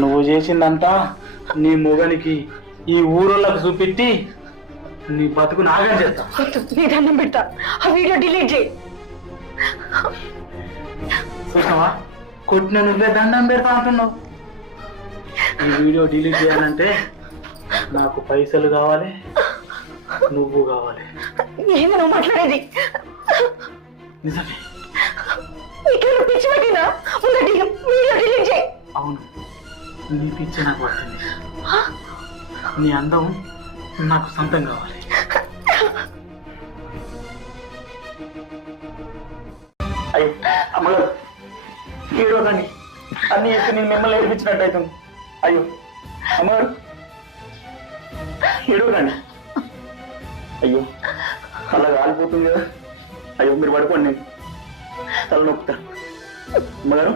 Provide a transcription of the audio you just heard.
నువ్వు చేసిందంతా నీ మొగనికి ఈ ఊరోళ్ళకు చూపెట్టి నీ బతుకు నాగం చేస్తా. నీ దండం పెడతా, ఆ వీడియో డిలీట్ చేయి. చూసావా, కొట్టిన నువ్వే దండం పెడతా అంటున్నావు. ఈ వీడియో డిలీట్ చేయాలంటే నాకు పైసలు కావాలి, నువ్వు కావాలి. ఏంది నువ్వు మాట్లాడేది? నిజమే. నీకేమో పిచ్చి పట్టిందా? వీడియో డిలీట్ చేయి. అవును, నీ పిచ్చి నాకు పట్టింది. నీ అందం నాకు సొంతం కావాలి. అయ్యో అమ్మగారు, ఈరోజండి అన్ని చెప్పి నేను మిమ్మల్ని ఏడిపించినట్టు అవుతుంది. అయ్యో అమ్మగారు, ఏడవకండి. అయ్యో అలా కాలిపోతుంది కదా. అయ్యో మీరు పడుకోండి, నేను తల నొక్కుతా. అమ్మగారు